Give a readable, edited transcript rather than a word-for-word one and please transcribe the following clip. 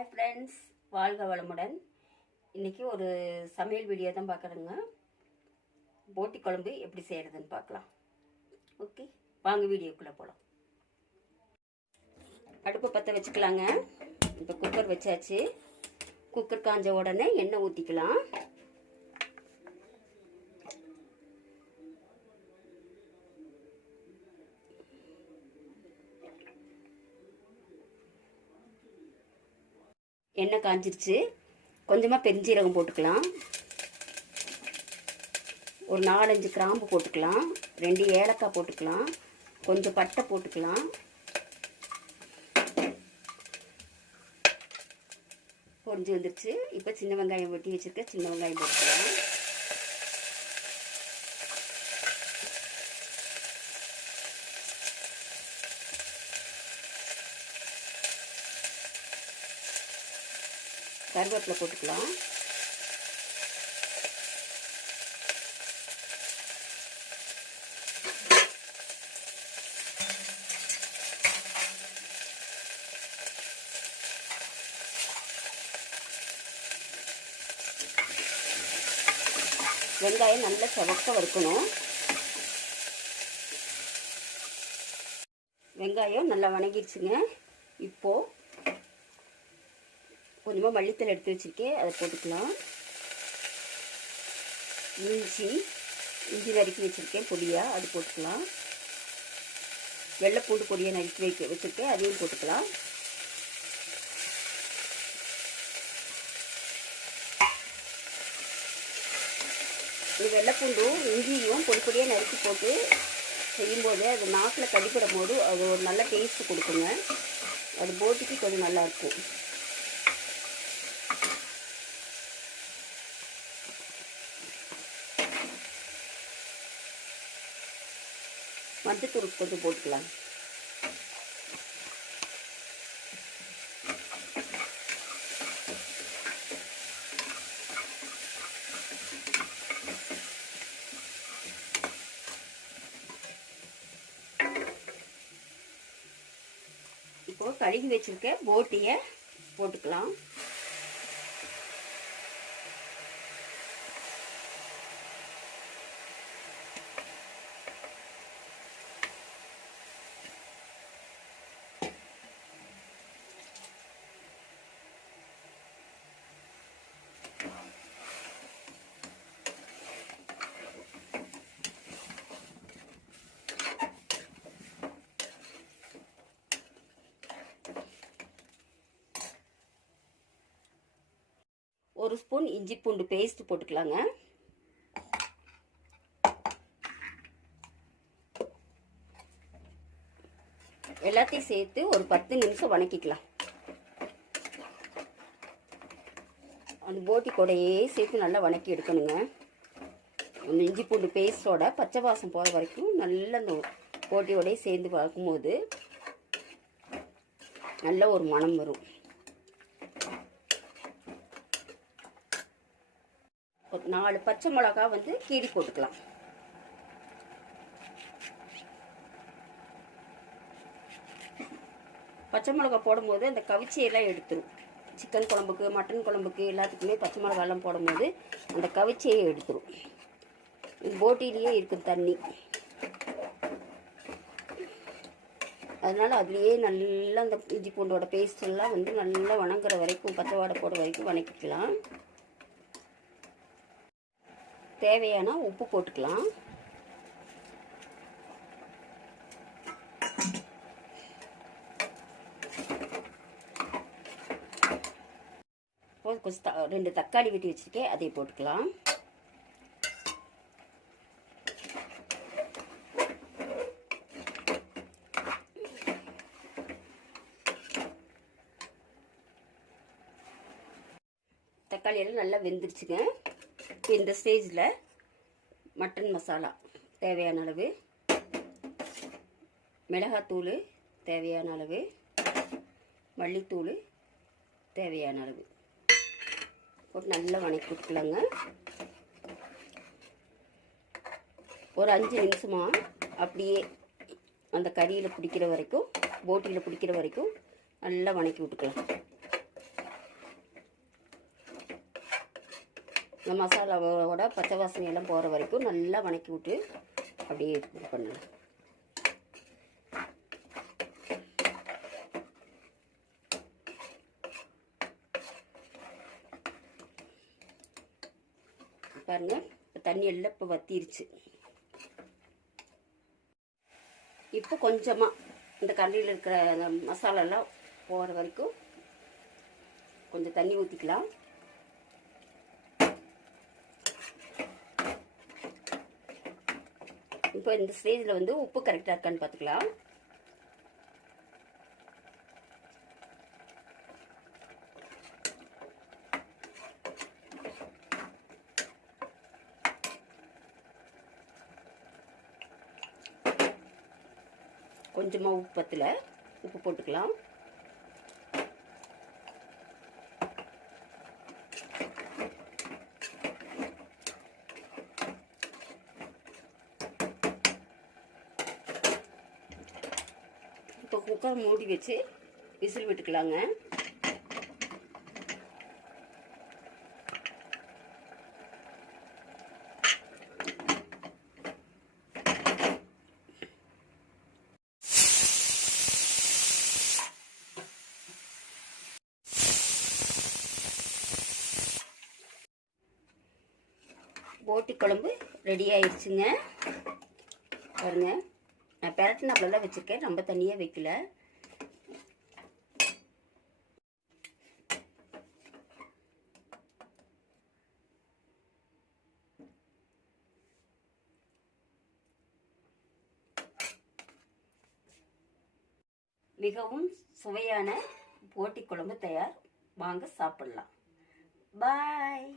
Hi friends, வாழ்க வளமுடன். இன்றைக்கி ஒரு சமையல் வீடியோ தான் பார்க்குறேங்க. போட்டி குழம்பு எப்படி செய்கிறதுன்னு பார்க்கலாம். ஓகே, வாங்க வீடியோக்குள்ளே போகலாம். அடுப்பை பற்ற வச்சுக்கலாங்க. இப்போ குக்கர் வச்சாச்சு. குக்கர் காஞ்ச உடனே எண்ணெய் ஊற்றிக்கலாம். எண்ணெய் காஞ்சிருச்சு. கொஞ்சமாக பெருஞ்சீரகம் போட்டுக்கலாம். ஒரு 4-5 கிராம்பு போட்டுக்கலாம். 2 ஏலக்காய் போட்டுக்கலாம். கொஞ்சம் பட்டை போட்டுக்கலாம். பொரிஞ்சு வந்துருச்சு. இப்போ சின்ன வெங்காயம் வெட்டி வச்சுருக்க சின்ன வெங்காயம் போட்டுக்கலாம். கருவேப்பிலை போட்டுக்கலாம். வெங்காயம் நல்லா செவக்க வறுக்கணும். வெங்காயம் நல்லா வணங்கிடுச்சுங்க. இப்போது கொஞ்சமாக மல்லித்தலை எடுத்து வச்சுருக்கேன், அதை போட்டுக்கலாம். இஞ்சி நறுக்கி வச்சுருக்கேன் பொடியாக, அது போட்டுக்கலாம். வெள்ளைப்பூண்டு பொடியை நறுக்கி வச்சுருக்கேன், அதையும் போட்டுக்கலாம். இந்த வெள்ளைப்பூண்டும் இஞ்சியும் பொடி பொடியாக நறுக்கி போட்டு செய்யும்போது அது நாக்கில் கடிப்படும் போது அது ஒரு நல்ல டேஸ்ட்டு கொடுக்குங்க. அது போட்டிக்கு கொஞ்சம் நல்லாயிருக்கும். மஞ்சத்தூள் கொஞ்சம் போட்டுக்கலாம். இப்போ கழுகி வச்சிருக்க போட்டியை போட்டுக்கலாம். ஒரு ஸ்பூன் இஞ்சி பூண்டு பேஸ்ட் போட்டுக்கலாங்க. எல்லாத்தையும் சேர்த்து ஒரு 10 நிமிஷம் வணக்கிக்கலாம். அந்த போட்டி கூடையே சேர்த்து நல்லா வணக்கி எடுக்கணுங்க. அந்த இஞ்சி பூண்டு பேஸ்டோட பச்சை வாசம் போகிற வரைக்கும் நல்லா அந்த போட்டியோடய சேர்ந்து வளர்க்கும்போது நல்ல ஒரு மணம் வரும். ஒரு 4 பச்சை மிளகா கீரி போட்டுக்கலாம். பச்சை மிளகா போடும்போது அந்த கவிச்சியெல்லாம் எடுத்துரும். சிக்கன் குழம்புக்கு, மட்டன் குழம்புக்கு எல்லாத்துக்குமே பச்சை மிளகாலாம் போடும்போது அந்த கவிச்சியை எடுத்துரும். போட்டிலேயே இருக்கும் தண்ணி. அதனால் அதுலேயே நல்லா அந்த இஞ்சி பூண்டோட பேஸ்டெல்லாம் நல்லா வணங்குற வரைக்கும், பச்சை வாடை போடுற வரைக்கும் வணக்கிக்கலாம். தேவையான உப்பு போட்டுக்கலாம். கொஞ்சம் 2 தக்காளி வெட்டி வச்சுருக்கேன், அதை போட்டுக்கலாம். தக்காளியெல்லாம் நல்லா வெந்துருச்சுங்க. இப்போ இந்த ஸ்டேஜில் மட்டன் மசாலா தேவையான அளவு, மிளகாத்தூள் தேவையான அளவு, மல்லித்தூள் தேவையான அளவு போட்டு நல்லா வணக்கி விட்டுக்கலாங்க. ஒரு 5 நிமிஷமாக அப்படியே அந்த கறியில் பிடிக்கிற வரைக்கும், போட்டியில் பிடிக்கிற வரைக்கும் நல்லா வணக்கி விட்டுக்கலாம். இந்த மசாலாவோட பச்சை வாசனை எல்லாம் போகிற வரைக்கும் நல்லா வணக்கி விட்டு அப்படியே இது பண்ணலாம். பாருங்க, இப்போ தண்ணி எல்லாம் இப்போ வத்திருச்சு. இப்போ கொஞ்சமாக இந்த கரண்டியில் இருக்கிற அந்த மசாலாலாம் போகிற வரைக்கும் கொஞ்சம் தண்ணி ஊற்றிக்கலாம். இப்போ இந்த ஸ்டேஜில் வந்து உப்பு கரெக்டாக இருக்கான்னு பார்த்துக்கலாம். கொஞ்சமாக உப்பு பத்தல, உப்பு போட்டுக்கலாம். இப்போ குக்கர் மூடி வச்சு விசில் விட்டுக்கலாங்க. போட்டி குழம்பு ரெடி ஆயிடுச்சுங்க. பாருங்க, நான் பெரட்டினாப்பில் வச்சுருக்கேன், ரொம்ப தண்ணியாக வைக்கல. மிகவும் சுவையான போட்டி குழம்பு தயார். வாங்க சாப்பிடலாம். பாய்.